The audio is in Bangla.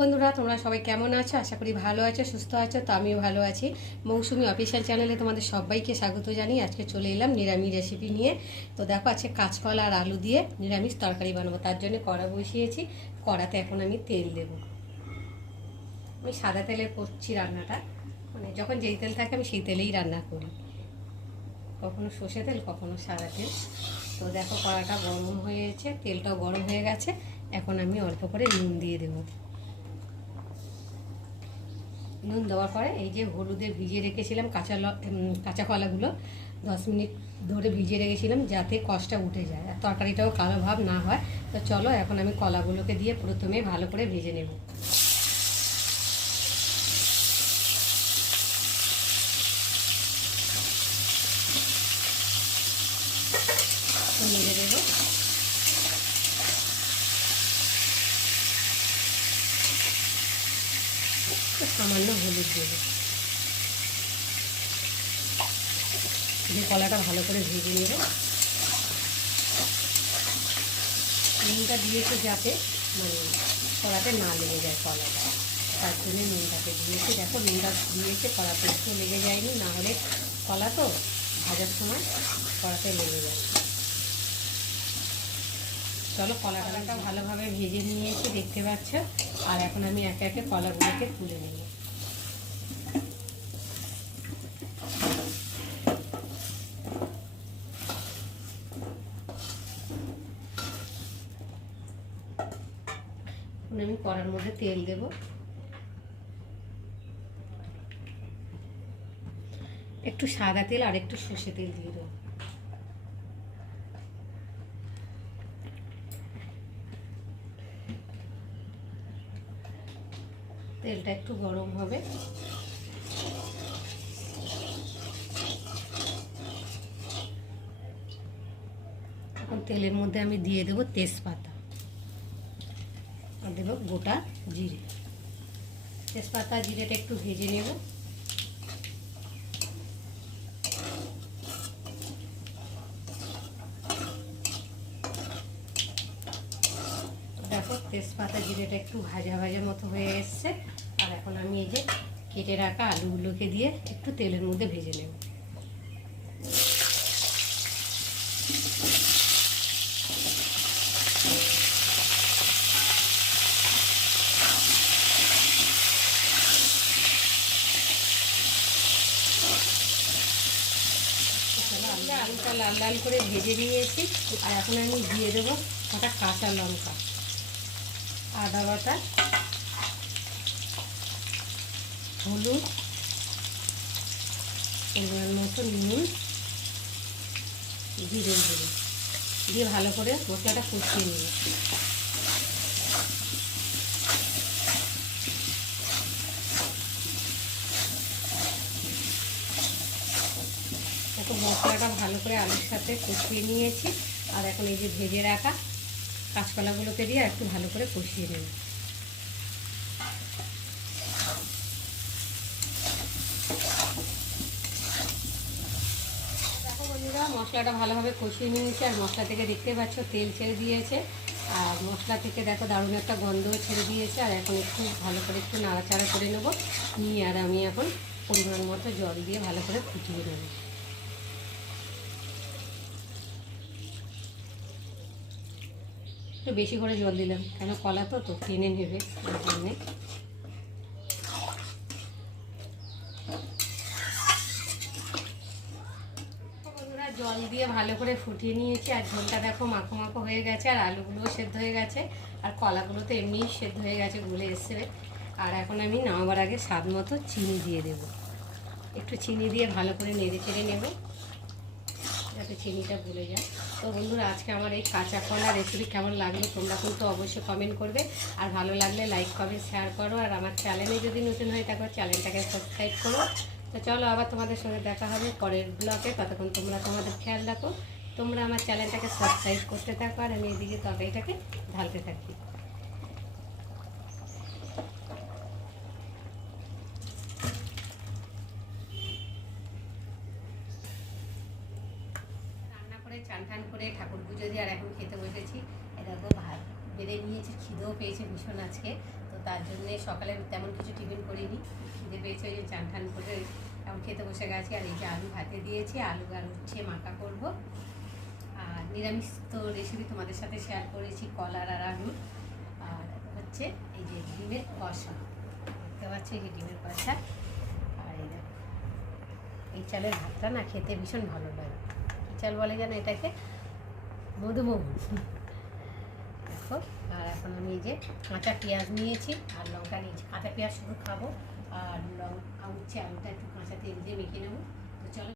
বন্ধুরা, তোমরা সবাই কেমন আছো? আশা করি ভালো আছো, সুস্থ আছো। তো আমিও ভালো আছি। মৌসুমি অফিসিয়াল চ্যানেলে তোমাদের সবাইকে স্বাগত জানিয়ে আজকে চলে এলাম নিরামিষ রেসিপি নিয়ে। তো দেখো, আজকে কাঁচকলা আর আলু দিয়ে নিরামিষ তরকারি বানাবো। তার জন্য কড়া বসিয়েছি। কড়াতে এখন আমি তেল দেব। আমি সাদা তেলে করছি রান্নাটা, মানে যখন যেই তেল থাকে আমি সেই তেলেই রান্না করি, কখনো সর্ষে তেল, কখনো সাদা তেল। তো দেখো, কড়াটা গরম হয়েছে, তেলটাও গরম হয়ে গেছে। এখন আমি অল্প করে নুন দিয়ে দেবো। নুন দেওয়ার পরে এই যে হলুদে ভিজিয়ে রেখেছিলাম কাঁচা কলাগুলো 10 মিনিট ধরে ভিজিয়ে রেখেছিলাম, যাতে কষটা উঠে যায় আর তরকারিটাও কালো ভাব না হয়। তো চলো, এখন আমি কলাগুলোকে দিয়ে প্রথমে ভালো করে ভেজে নেব। নেড়ে দেবো। সামান্য হলুদ দেবো, দিয়ে কলাটা ভালো করে ভেজে নেব। নুনটা দিয়েছি যাতে মানে কড়াতে না লেগে যায় কলাটা, তার জন্য নুনটাকে দিয়েছি। দেখো, নুনটা দিয়েছে, কড়াতে একটু লেগে যায়নি, না হলে কলা তো ভাজার সময় কড়াতে লেগে যায়। চলো, কলাটা ভালোভাবে ভেজে নিয়েছি, দেখতে পাচ্ছ। আর এখন আমি একে একে কলাগুলোকে তুলে নেব। আমি কড়ার মধ্যে তেল দেব। একটু সাদা তেল আর একটু সর্ষে তেল দিয়ে দেবো। তেলটা একটু গরম হবে। এখন তেলের মধ্যে আমি দিয়ে দেবো তেজপাতা আর দেবো গোটা জিরে। তেজপাতা জিরেটা একটু ভেজে নেব। দেখো, তেজপাতা জিরেটা একটু ভাজা ভাজা মতো হয়ে এসছে। আর এখন আমি এই যে কেটে রাখা আলুগুলোকে দিয়ে একটু তেলের মধ্যে ভেজে নেব। আলুটা লাল লাল করে ভেজে নিয়েছি। আর এখন আমি দিয়ে দেবো কটা কাঁচা লঙ্কা, আদা বাটা, হলুদ, পরিমাণ মতো নুন, জিরে গুঁড়ো দিয়ে ভালো করে মশলাটা কষিয়ে নেব। এখন মশলাটা ভালো করে আলুর সাথে কষিয়ে নিয়েছি। আর এখন এই যে ভেজে রাখা কাঁচকলাগুলোকে দিয়ে একটু ভালো করে কষিয়ে নেব। দেখো বন্ধুরা, মশলাটা ভালোভাবে কষিয়ে নিয়েছি। আর মশলা থেকে দেখতে পাচ্ছ তেল ছেড়ে দিয়েছে। আর মশলা থেকে দেখো দারুণ একটা গন্ধও ছেড়ে দিয়েছে। আর এখন একটু ভালো করে একটু নাড়াচাড়া করে নেব নিয়ে আর আমি এখন পরিমাণ মতো জল দিয়ে ভালো করে ফুটিয়ে নেব। একটু বেশি করে জল দিলাম, কেন কলা তো টেনে নেবে, ওই জন্যে। জল দিয়ে ভালো করে ফুটিয়ে নিয়েছি। আর ঝোলটা দেখো মাখো মাখো হয়ে গেছে। আর আলুগুলোও সেদ্ধ হয়ে গেছে। আর কলাগুলো তো এমনিই সেদ্ধ হয়ে গেছে, গলে এসছে। আর এখন আমি নামাবার আগে স্বাদ মতো চিনি দিয়ে দেব। একটু চিনি দিয়ে ভালো করে নেড়ে চেড়ে নেব, যাতে চিনিটা গলে যায়। তো বন্ধুরা, আজকে আমার এই কাঁচা কলা রেসিপি কেমন লাগলো তোমরা কিন্তু অবশ্যই কমেন্ট করবে। আর ভালো লাগলে লাইক কমেন্ট শেয়ার করো। আর আমার চ্যানেলে যদি নতুন হয় তারপর চ্যানেলটাকে সাবস্ক্রাইব করো। তো চলো, আবার তোমাদের সঙ্গে দেখা হবে পরের ব্লগে। ততক্ষণ তোমরা তোমাদের খেয়াল রাখো। তোমরা আমার চ্যানেলটাকে সাবস্ক্রাইব করতে থাকো। আর আমি এদিকে তরকারিটাকে ঢালতে থাকি। চান টান করে ঠাকুর পুজো দিয়ে আর এখন খেতে বসেছি। এটা তো ভাত বেড়ে নিয়েছি, খিদেও পেয়েছে ভীষণ আজকে। তো তার জন্যে সকালে তেমন কিছু টিফিন করিনি, খিদে পেয়েছে, ওই যে চান টান করে এখন খেতে বসে গেছি। আর এই যে আলু ভাতে দিয়েছি, আলু আর উচ্ছে মাখা করব। আর নিরামিষ তো রেসিপি তোমাদের সাথে শেয়ার করেছি, কলার আর আলুর। আর হচ্ছে এই যে ডিমের কষা, দেখতে পাচ্ছি এই যে ডিমের কষা। আর এই দেখো এই চালের ভাতটা না খেতে ভীষণ ভালো লাগে। কী চাল বলে যেন এটাকে, মধুমোহন। দেখো, আর এখন আমি এই যে কাঁচা পেঁয়াজ নিয়েছি আর লঙ্কা নিয়েছি। কাঁচা পেঁয়াজ শুধু খাবো, আর উচ্ছে আলুটা একটু কাঁচা তেল দিয়ে মেখে নেবো। তো চলো।